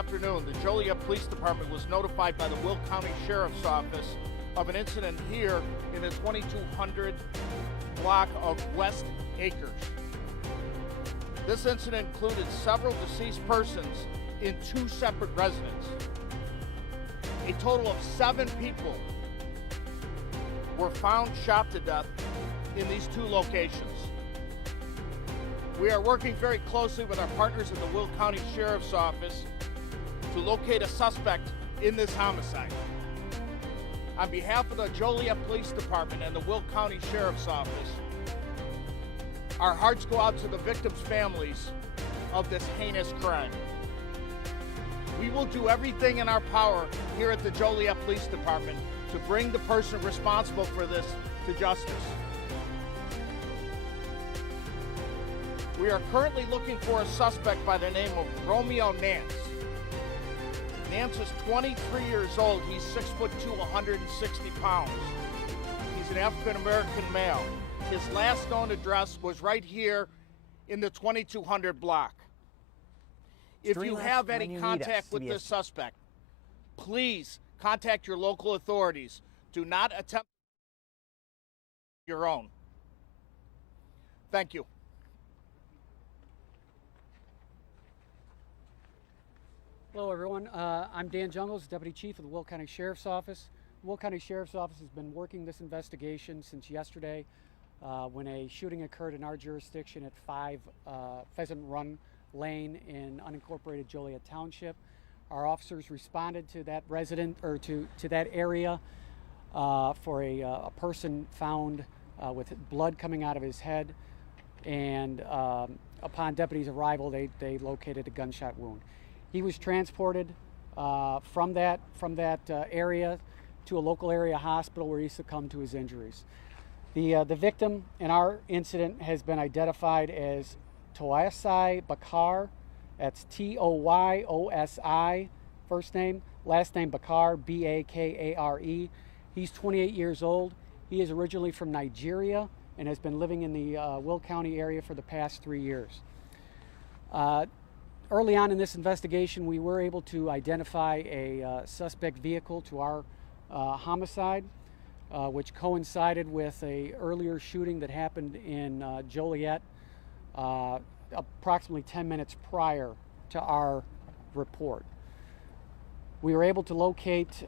Afternoon, the Joliet Police Department was notified by the Will County Sheriff's Office of an incident here in the 2200 block of West Acres. This incident included several deceased persons in 2 separate residences. A total of 7 people were found shot to death in these 2 locations. We are working very closely with our partners at the Will County Sheriff's Office to locate a suspect in this homicide. On behalf of the Joliet Police Department and the Will County Sheriff's Office, our hearts go out to the victims' families of this heinous crime. We will do everything in our power here at the Joliet Police Department to bring the person responsible for this to justice. We are currently looking for a suspect by the name of Romeo Nance. Nance is 23 years old. He's 6'2", 160 pounds. He's an African-American male. His last known address was right here in the 2200 block. If you have any contact with this suspect, please contact your local authorities. Do not attempt your own. Thank you. Hello everyone, I'm Dan Jungles, Deputy Chief of the Will County Sheriff's Office. The Will County Sheriff's Office has been working this investigation since yesterday when a shooting occurred in our jurisdiction at 5 Pheasant Run Lane in unincorporated Joliet Township. Our officers responded to that to that area for a person found with blood coming out of his head, and upon deputies' arrival they located a gunshot wound. He was transported from that area to a local area hospital where he succumbed to his injuries. The victim in our incident has been identified as Toyosi Bakar. That's Toyosi, first name, last name Bakar, Bakare. He's 28 years old. He is originally from Nigeria and has been living in the Will County area for the past 3 years. Early on in this investigation, we were able to identify a suspect vehicle to our homicide, which coincided with an earlier shooting that happened in Joliet approximately 10 minutes prior to our report. We were able to locate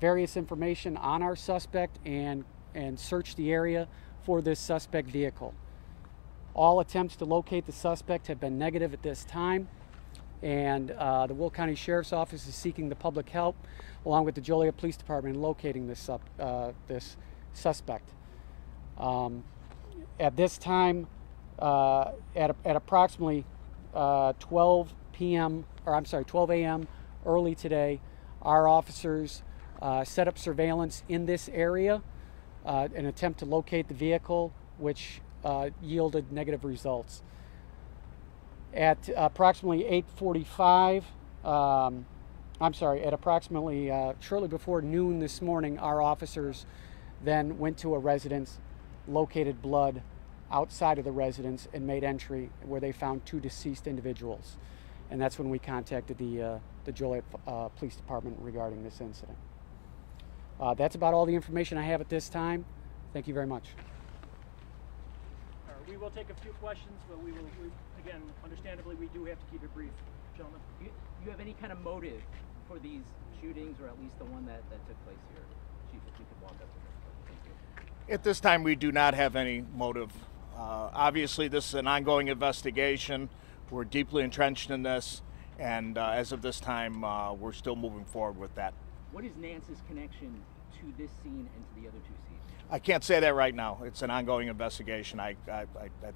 various information on our suspect and search the area for this suspect vehicle. All attempts to locate the suspect have been negative at this time, and the Will County Sheriff's Office is seeking the public help along with the Joliet Police Department in locating this suspect. At this time, at approximately 12 a.m. early today, our officers set up surveillance in this area in an attempt to locate the vehicle, which yielded negative results. At approximately 8:45, at approximately shortly before noon this morning, our officers then went to a residence, located blood outside of the residence, and made entry where they found 2 deceased individuals. And that's when we contacted the Joliet Police Department regarding this incident. That's about all the information I have at this time. Thank you very much. We will take a few questions, but again, understandably, we do have to keep it brief. Gentlemen. You have any kind of motive for these shootings, or at least the one that took place here? Chief, if you could walk up to this. Thank you. At this time, we do not have any motive. Obviously, this is an ongoing investigation. We're deeply entrenched in this, and as of this time, we're still moving forward with that. What is Nance's connection to this scene and to the other 2 scenes? I can't say that right now. It's an ongoing investigation. I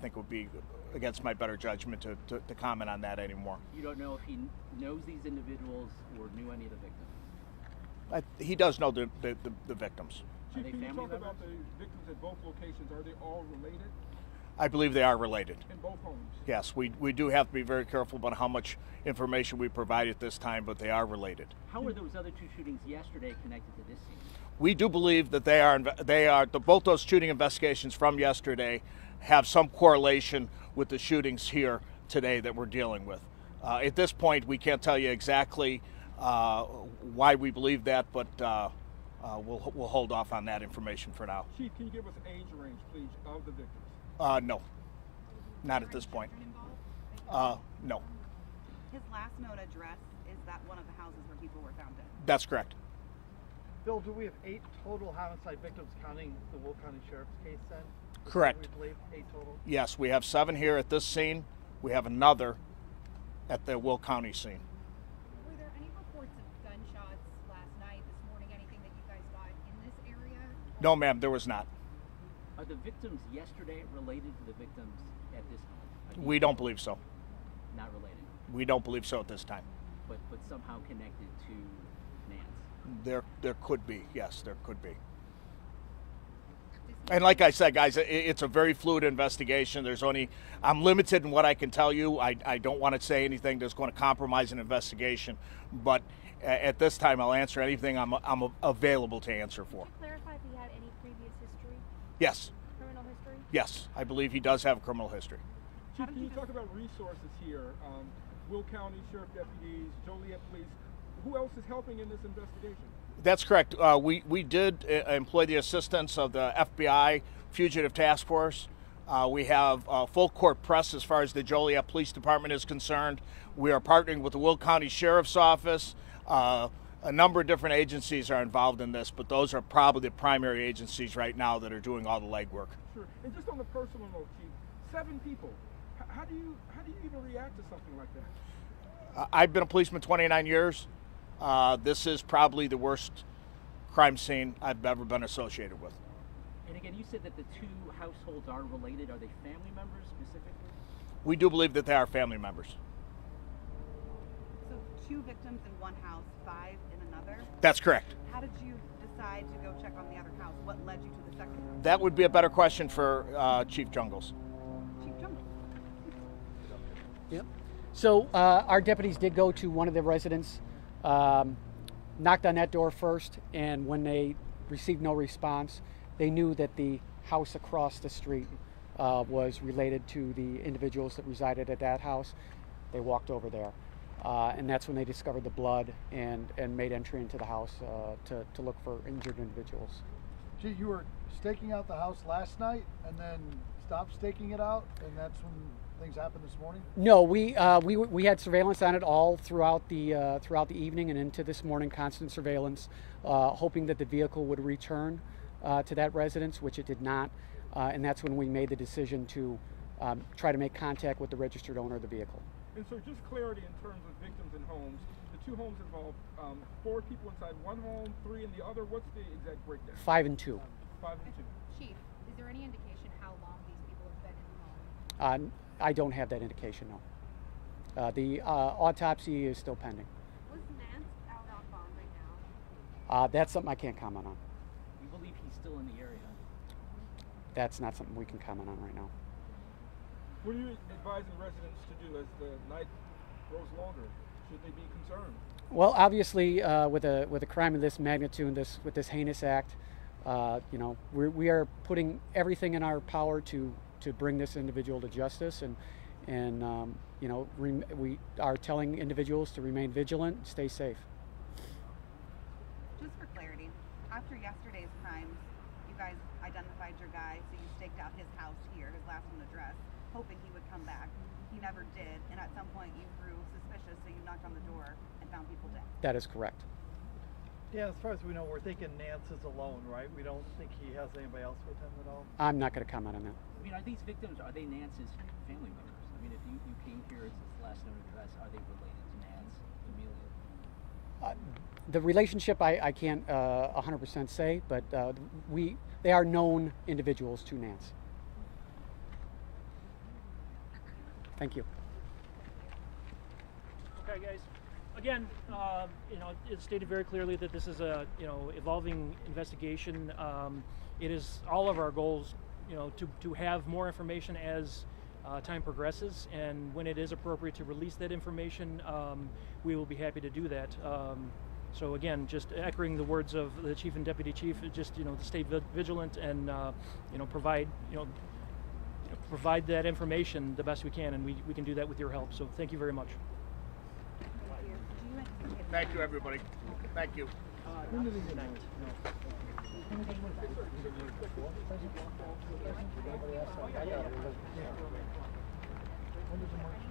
think it would be against my better judgment to comment on that anymore. You don't know if he knows these individuals or knew any of the victims? He does know the victims. Chief, can you talk about the victims at both locations? Are they all related? I believe they are related. In both homes? Yes, we do have to be very careful about how much information we provide at this time, but they are related. How were those other 2 shootings yesterday connected to this scene? We do believe that both those shooting investigations from yesterday have some correlation with the shootings here today that we're dealing with. At this point, we can't tell you exactly why we believe that, but we'll hold off on that information for now. Chief, can you give us age range, please, of the victims? No, not at this point. No, His last known address is that one of the houses where people were found dead. that's correct. Bill, do we have 8 total homicide victims counting the Will County Sheriff's case then? Is that Correct. what we believe 8 total? Yes, we have 7 here at this scene. We have another at the Will County scene. Were there any reports of gunshots last night, this morning, anything that you guys got in this area? No, ma'am, there was not. Are the victims yesterday related to the victims at this home? Are these We don't believe so. not related, We don't believe so at this time. but somehow connected to Nance. There could be, yes, there could be. And like I said, guys, it's a very fluid investigation. I'm limited in what I can tell you. I don't want to say anything that's going to compromise an investigation, but at this time, I'll answer anything I'm available to answer for. Could you clarify if he had any previous history, Yes, criminal history? yes, I believe he does have a criminal history. Chief, can you talk about resources here? Will County Sheriff deputies, Joliet Police, who else is helping in this investigation? That's correct. We did employ the assistance of the FBI Fugitive Task Force. We have full court press as far as the Joliet Police Department is concerned. We are partnering with the Will County Sheriff's Office. A number of different agencies are involved in this, but those are probably the primary agencies right now that are doing all the legwork. Sure. And just on the personal note, Chief, 7 people. How do you even react to something like that? I've been a policeman 29 years. This is probably the worst crime scene I've ever been associated with. And again, you said that the 2 households are related. Are they family members specifically? We do believe that they are family members. So 2 victims in one house, 5 in another. That's correct. How did you decide to go check on the other house? What led you to the second house? That would be a better question for Chief Jungles. Chief Jungle. Yep. So our deputies did go to one of the residents, knocked on that door first, and when they received no response, they knew that the house across the street was related to the individuals that resided at that house. They walked over there, and that's when they discovered the blood and made entry into the house to look for injured individuals. Gee, you were staking out the house last night and then stopped staking it out, and that's when things happened this morning? No, we had surveillance on it all throughout the evening and into this morning. Constant surveillance, hoping that the vehicle would return to that residence, which it did not, and that's when we made the decision to try to make contact with the registered owner of the vehicle. And so just clarity in terms of victims and homes. The 2 homes involved 4 people inside one home, 3 in the other. What's the exact breakdown? 5 and 2. 5 and 2. Chief, is there any indication how long these people have been in the home? I don't have that indication, no. The autopsy is still pending. Was Nance out on bond right now? That's something I can't comment on. We believe he's still in the area. That's not something we can comment on right now. What are you advising residents to do as the night grows longer? Should they be concerned? Well, obviously, with a crime of this magnitude, with this heinous act, we are putting everything in our power to bring this individual to justice, and we are telling individuals to remain vigilant, stay safe. Just for clarity, after yesterday's crimes, you guys identified your guy, so you staked out his house here, his last known address, hoping he would come back. He never did, and at some point you grew suspicious, so you knocked on the door and found people dead. That is correct. Yeah, as far as we know, we're thinking Nance is alone, right? We don't think he has anybody else with him at all. I'm not going to comment on that. I mean, are these victims, are they Nance's family members? I mean, if you came here as his last known address, are they related to Nance, Amelia? The relationship I can't 100% say, but they are known individuals to Nance. Thank you. Okay, guys. Again, it's stated very clearly that this is a evolving investigation. It is all of our goals, to have more information as time progresses, and when it is appropriate to release that information, we will be happy to do that. So again, just echoing the words of the chief and deputy chief, just to stay vigilant and provide that information the best we can, and we can do that with your help. So thank you very much. Thank you, everybody. Thank you. When did he get married? When does the March